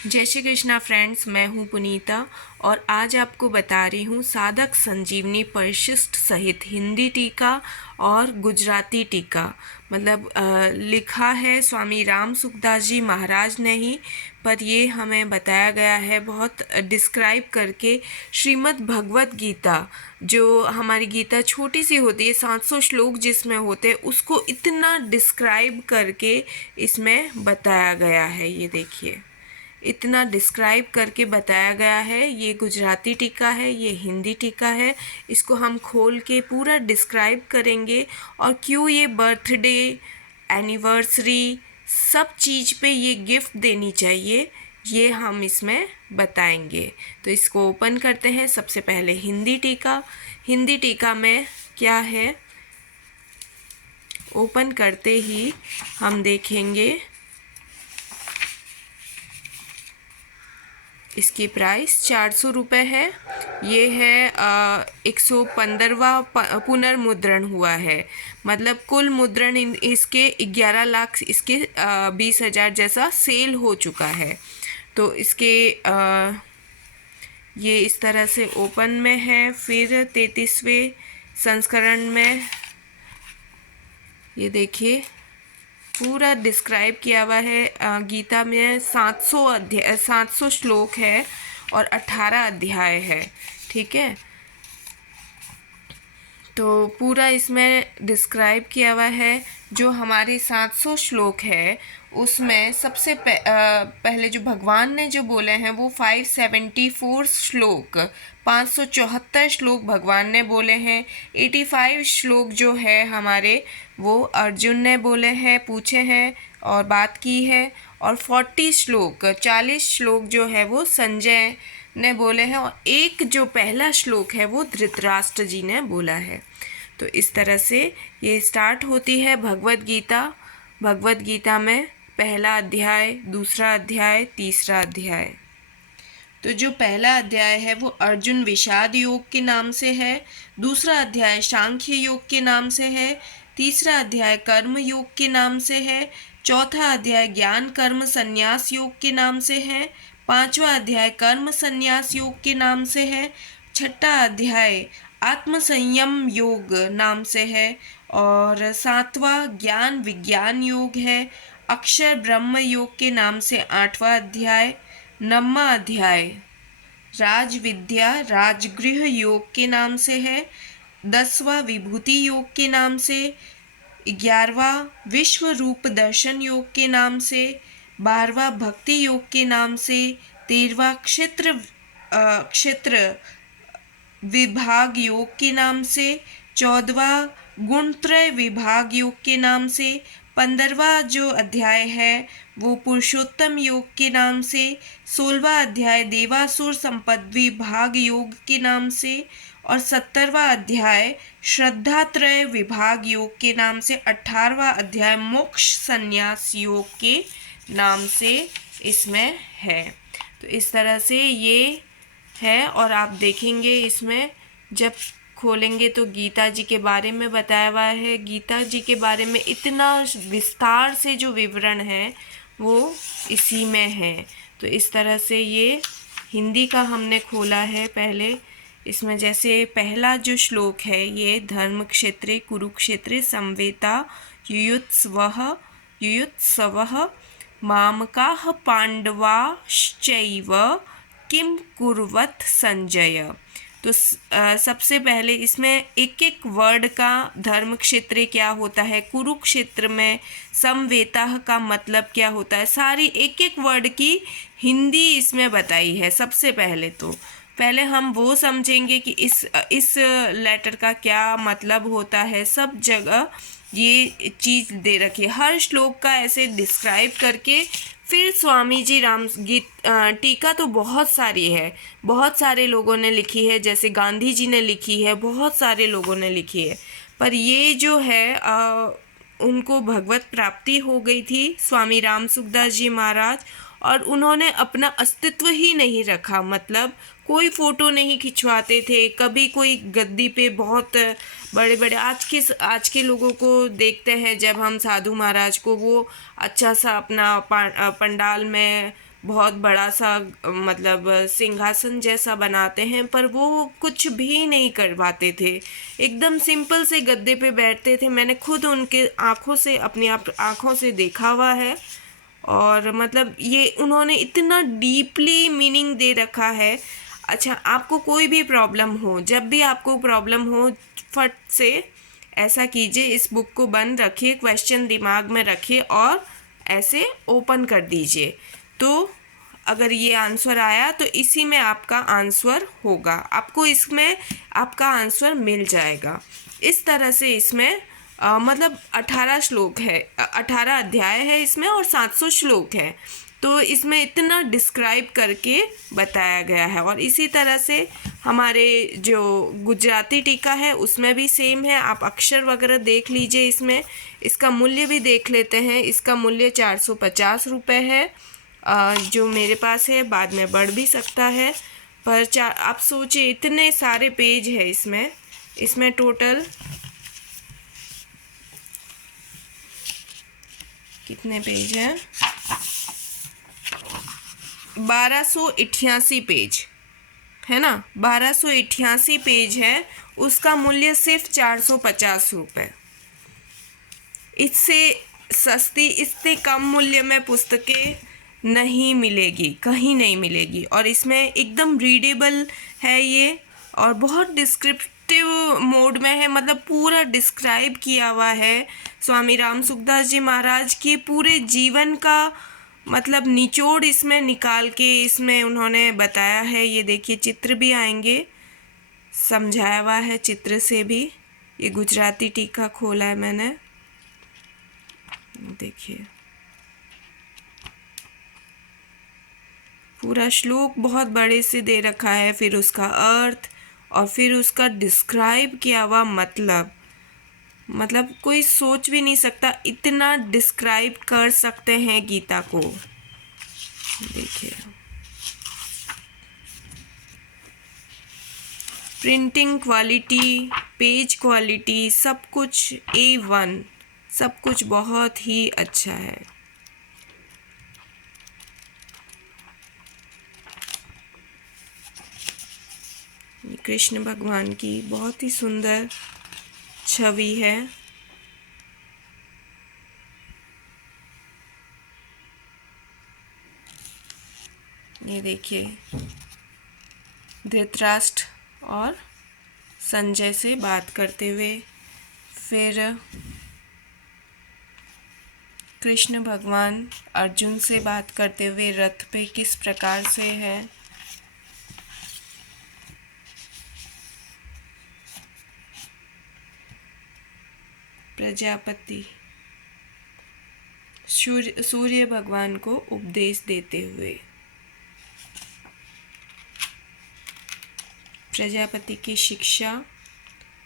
जय श्री कृष्णा फ्रेंड्स, मैं हूं पुनीता और आज आपको बता रही हूं साधक संजीवनी परिशिष्ट सहित हिंदी टीका और गुजराती टीका। मतलब लिखा है स्वामी राम सुखदास जी महाराज ने ही, पर ये हमें बताया गया है बहुत डिस्क्राइब करके। श्रीमद् भगवत गीता, जो हमारी गीता छोटी सी होती है, 700 श्लोक जिसमें होते हैं, उसको इतना डिस्क्राइब करके इसमें बताया गया है। ये देखिए, इतना डिस्क्राइब करके बताया गया है। ये गुजराती टीका है, ये हिंदी टीका है। इसको हम खोल के पूरा डिस्क्राइब करेंगे और क्यों ये बर्थडे, एनिवर्सरी, सब चीज़ पे ये गिफ्ट देनी चाहिए, ये हम इसमें बताएंगे। तो इसको ओपन करते हैं। सबसे पहले हिंदी टीका। हिंदी टीका में क्या है, ओपन करते ही हम देखेंगे इसकी प्राइस 400 रुपये है। ये है 115वां पुनर्मुद्रण हुआ है। मतलब कुल मुद्रण इसके 11 लाख, इसके 20,000 जैसा सेल हो चुका है। तो इसके ये इस तरह से ओपन में है। फिर 33वें संस्करण में ये देखिए पूरा डिस्क्राइब किया हुआ है। गीता में 700 श्लोक है और 18 अध्याय है। ठीक है, तो पूरा इसमें डिस्क्राइब किया हुआ है। जो हमारे 700 श्लोक है उसमें सबसे पहले जो भगवान ने जो बोले हैं वो 574 श्लोक, 574 श्लोक भगवान ने बोले हैं। 85 श्लोक जो है हमारे वो अर्जुन ने बोले हैं, पूछे हैं और बात की है। और 40 श्लोक जो है वो संजय ने बोले हैं और एक जो पहला श्लोक है वो धृतराष्ट्र जी ने बोला है। तो इस तरह से ये स्टार्ट होती है भगवत गीता। भगवत गीता में पहला अध्याय, दूसरा अध्याय, तीसरा अध्याय। तो जो पहला अध्याय है वो अर्जुन विषाद योग के नाम से है। दूसरा अध्याय सांख्य योग के नाम से है। तीसरा अध्याय कर्म योग के नाम से है। चौथा अध्याय ज्ञान कर्म संन्यास योग के नाम से है। पांचवा अध्याय कर्म संन्यास योग के नाम से है। छठा अध्याय आत्म संयम योग नाम से है। और सातवां ज्ञान विज्ञान योग है। अक्षर ब्रह्म योग के नाम से 8वां अध्याय। 9वां अध्याय राज विद्या राजगृह योग के नाम से है। 10वां विभूति योग के नाम से। 11वां विश्व रूप दर्शन योग के नाम से। 12वां भक्ति योग के नाम से। 13वां क्षेत्र विभाग योग के नाम से। 14वां गुणत्रय विभाग योग के नाम से। 15वां जो अध्याय है वो पुरुषोत्तम योग के नाम से। 16वां अध्याय देवासुर संपद विभाग योग के नाम से। और 17वां अध्याय श्रद्धात्रय विभाग योग के नाम से। 18वां अध्याय मोक्ष संन्यास योग के नाम से इसमें है। तो इस तरह से ये है। और आप देखेंगे इसमें जब खोलेंगे तो गीता जी के बारे में बताया हुआ है। गीता जी के बारे में इतना विस्तार से जो विवरण है वो इसी में है। तो इस तरह से ये हिंदी का हमने खोला है। पहले इसमें जैसे पहला जो श्लोक है ये धर्म क्षेत्रे कुरुक्षेत्रे संवेता युयुत्सवः मामकाः पांडवाश्चैव किम कुर्वत संजय। तो सबसे पहले इसमें एक एक वर्ड का धर्म क्षेत्र क्या होता है, कुरुक्षेत्र में समवेता का मतलब क्या होता है, सारी एक एक वर्ड की हिंदी इसमें बताई है। सबसे पहले तो पहले हम वो समझेंगे कि इस लेटर का क्या मतलब होता है। सब जगह ये चीज़ दे रखी है, हर श्लोक का ऐसे डिस्क्राइब करके। फिर स्वामी जी राम टीका तो बहुत सारी है, बहुत सारे लोगों ने लिखी है, जैसे गांधी जी ने लिखी है, बहुत सारे लोगों ने लिखी है। पर ये जो है उनको भगवत प्राप्ति हो गई थी स्वामी राम सुखदास जी महाराज, और उन्होंने अपना अस्तित्व ही नहीं रखा। मतलब कोई फ़ोटो नहीं खिंचवाते थे, कभी कोई गद्दी पे बहुत बड़े बड़े आज के लोगों को देखते हैं जब हम साधु महाराज को, वो अच्छा सा अपना पंडाल में बहुत बड़ा सा मतलब सिंहासन जैसा बनाते हैं, पर वो कुछ भी नहीं करवाते थे। एकदम सिंपल से गद्दे पे बैठते थे। मैंने खुद उनके आँखों से, अपनी आँखों से देखा हुआ है। और मतलब ये उन्होंने इतना डीपली मीनिंग दे रखा है। अच्छा, आपको कोई भी प्रॉब्लम हो, जब भी आपको प्रॉब्लम हो, फट से ऐसा कीजिए, इस बुक को बंद रखिए, क्वेश्चन दिमाग में रखिए और ऐसे ओपन कर दीजिए। तो अगर ये आंसर आया तो इसी में आपका आंसर होगा, आपको इसमें आपका आंसर मिल जाएगा। इस तरह से इसमें मतलब 18 श्लोक है, 18 अध्याय है इसमें और 700 श्लोक है। तो इसमें इतना डिस्क्राइब करके बताया गया है। और इसी तरह से हमारे जो गुजराती टीका है उसमें भी सेम है। आप अक्षर वगैरह देख लीजिए इसमें। इसका मूल्य भी देख लेते हैं। इसका मूल्य 450 रुपये है। जो मेरे पास है, बाद में बढ़ भी सकता है, पर आप सोचिए इतने सारे पेज है इसमें टोटल कितने पेज हैं? 1288 पेज है ना, 1288 पेज है। उसका मूल्य सिर्फ 450 रुपये। इससे सस्ती, इससे कम मूल्य में पुस्तकें नहीं मिलेगी, कहीं नहीं मिलेगी। और इसमें एकदम रीडेबल है ये, और बहुत डिस्क्रिप्टिव मोड में है, मतलब पूरा डिस्क्राइब किया हुआ है। स्वामी राम सुखदास जी महाराज के पूरे जीवन का मतलब निचोड़ इसमें निकाल के इसमें उन्होंने बताया है। ये देखिए, चित्र भी आएंगे, समझाया हुआ है चित्र से भी। ये गुजराती टीका खोला है मैंने, देखिए पूरा श्लोक बहुत बड़े से दे रखा है, फिर उसका अर्थ और फिर उसका डिस्क्राइब किया हुआ मतलब कोई सोच भी नहीं सकता इतना डिस्क्राइब कर सकते हैं गीता को। देखिए, प्रिंटिंग क्वालिटी, पेज क्वालिटी, सब कुछ A1, सब कुछ बहुत ही अच्छा है। कृष्ण भगवान की बहुत ही सुंदर छवि है। ये देखिए, धृतराष्ट्र और संजय से बात करते हुए, फिर कृष्ण भगवान अर्जुन से बात करते हुए रथ पे किस प्रकार से है। प्रजापति सूर्य भगवान को उपदेश देते हुए, प्रजापति की शिक्षा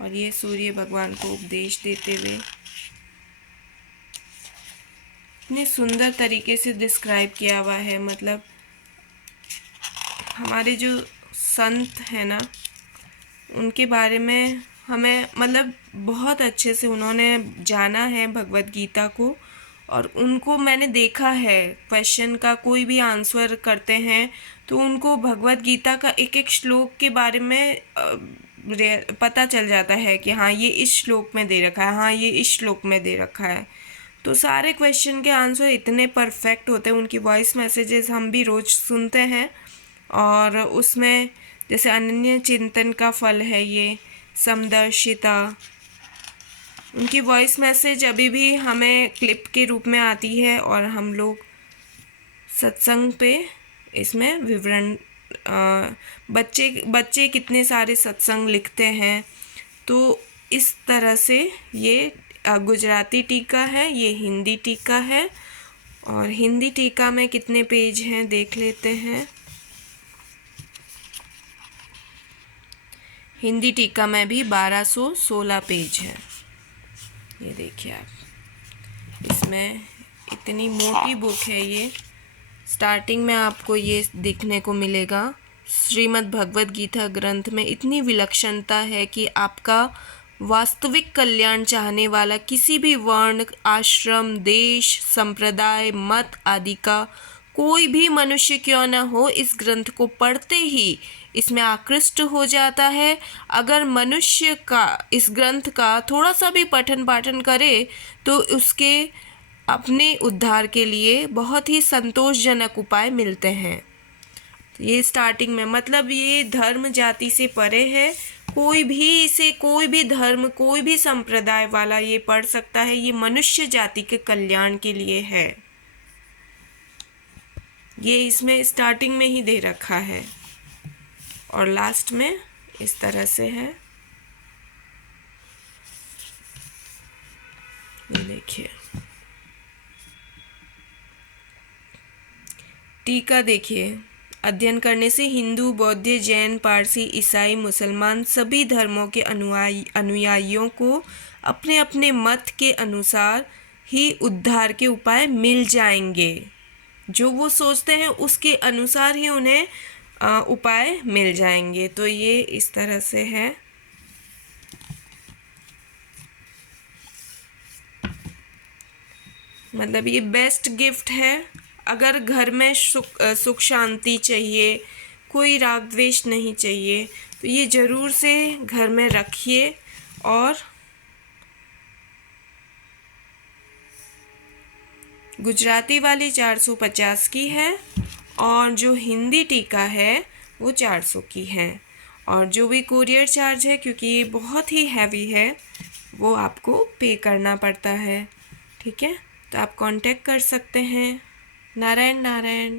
और ये सूर्य भगवान को उपदेश देते हुए इतने सुंदर तरीके से डिस्क्राइब किया हुआ है। मतलब हमारे जो संत हैं ना, उनके बारे में हमें मतलब बहुत अच्छे से उन्होंने जाना है भगवत गीता को। और उनको मैंने देखा है, क्वेश्चन का कोई भी आंसर करते हैं तो उनको भगवत गीता का एक एक श्लोक के बारे में पता चल जाता है कि हाँ ये इस श्लोक में दे रखा है, हाँ ये इस श्लोक में दे रखा है। तो सारे क्वेश्चन के आंसर इतने परफेक्ट होते हैं। उनकी वॉइस मैसेजेस हम भी रोज़ सुनते हैं, और उसमें जैसे अनन्य चिंतन का फल है ये समदर्शिता, उनकी वॉइस मैसेज अभी भी हमें क्लिप के रूप में आती है, और हम लोग सत्संग पे इसमें विवरण बच्चे कितने सारे सत्संग लिखते हैं। तो इस तरह से ये गुजराती टीका है, ये हिंदी टीका है। और हिंदी टीका में कितने पेज हैं देख लेते हैं। हिंदी टीका में भी 1216 पेज है। ये देखिए आप, इसमें इतनी मोटी बुक है ये। स्टार्टिंग में आपको ये देखने को मिलेगा, श्रीमद् भगवद गीता ग्रंथ में इतनी विलक्षणता है कि आपका वास्तविक कल्याण चाहने वाला किसी भी वर्ण, आश्रम, देश, संप्रदाय, मत आदि का कोई भी मनुष्य क्यों न हो इस ग्रंथ को पढ़ते ही इसमें आकृष्ट हो जाता है। अगर मनुष्य का इस ग्रंथ का थोड़ा सा भी पठन पाठन करे तो उसके अपने उद्धार के लिए बहुत ही संतोषजनक उपाय मिलते हैं। ये स्टार्टिंग में मतलब ये धर्म जाति से परे है, कोई भी इसे कोई भी धर्म कोई भी संप्रदाय वाला ये पढ़ सकता है। ये मनुष्य जाति के कल्याण के लिए है। ये इसमें स्टार्टिंग में ही दे रखा है और लास्ट में इस तरह से है। ये देखिए टीका देखिए। अध्ययन करने से हिंदू, बौद्ध, जैन, पारसी, ईसाई, मुसलमान सभी धर्मों के अनुयायियों को अपने अपने मत के अनुसार ही उद्धार के उपाय मिल जाएंगे। जो वो सोचते हैं उसके अनुसार ही उन्हें उपाय मिल जाएंगे। तो ये इस तरह से है। मतलब ये बेस्ट गिफ्ट है। अगर घर में सुख शांति चाहिए, कोई राग द्वेष नहीं चाहिए, तो ये ज़रूर से घर में रखिए। और गुजराती वाली 450 की है और जो हिंदी टीका है वो 400 की है। और जो भी कुरियर चार्ज है, क्योंकि ये बहुत ही हैवी है, वो आपको पे करना पड़ता है। ठीक है, तो आप कांटेक्ट कर सकते हैं। नारायण नारायण।